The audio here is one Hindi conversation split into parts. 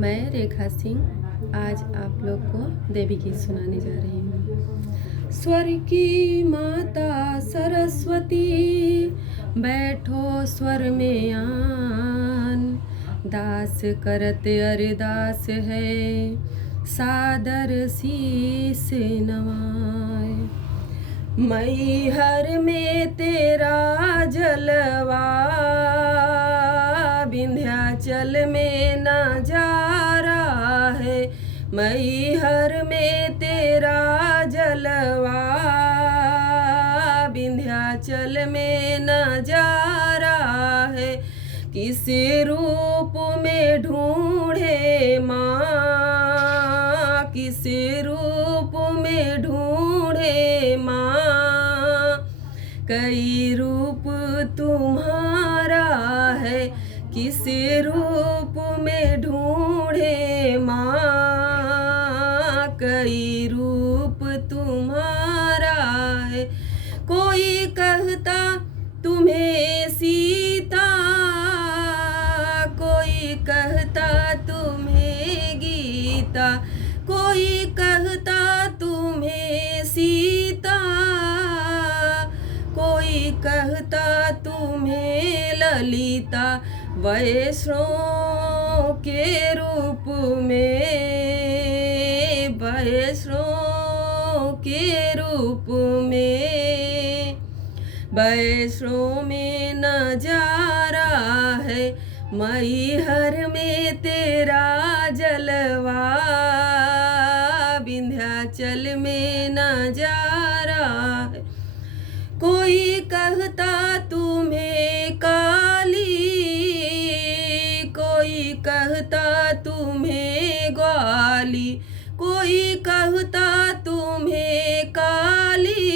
मैं रेखा सिंह आज आप लोग को देवी गीत सुनाने जा रही हूँ। स्वर की माता सरस्वती बैठो स्वर में आन, दास करत अरदास है सादर शीस नवाए। मैहर में तेरा जलवा विंध्याचल में नजारा है। मैहर में तेरा जलवा विंध्याचल में नजारा है। किस रूप में ढूंढे माँ, किस रूप में ढूंढे माँ, कई रूप तुम्हारा है। किस रूप में ढूंढे माँ, कई रूप तुम्हारा है। कोई कहता तुम्हें सीता, कोई कहता तुम्हें गीता, कोई कहता तुम्हें सीता, कोई कहता तुम्हें ललिता। वैष्णो के रूप में, वैष्णो के रूप में, वैष्णो में नजारा है। मैहर में तेरा जलवा विंध्याचल में नजारा है। कोई कहता तुम्हें काली, कोई कहता तुम्हें ग्वाली, कोई कहता तुम्हें काली,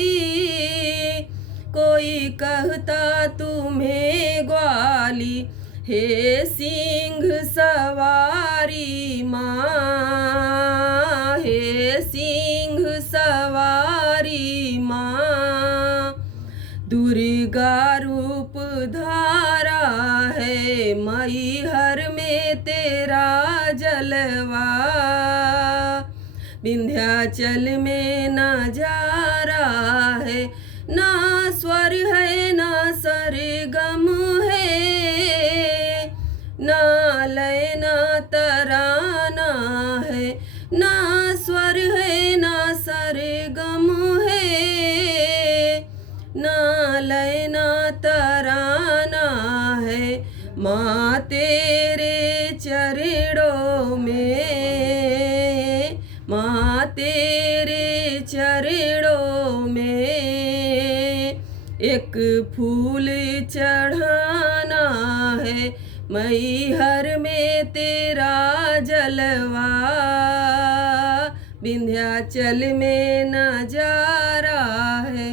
कोई कहता तुम्हें ग्वाली। हे सिंह सवारी माँ, हे सिंह सवारी माँ, दुर्गा रूप धारा है। मैहर में तेरा जलवा विंध्याचल में नजारा है। ना स्वर है ना सरगम है, ना लय ना तराना है। ना स्वर है ना सरगम है, ना लय ना तराना है। माँ तेरे चरणों में, माँ तेरे चरणों में एक फूल चढ़ाना है। मैहर में तेरा जलवा विंध्याचल में नजारा है।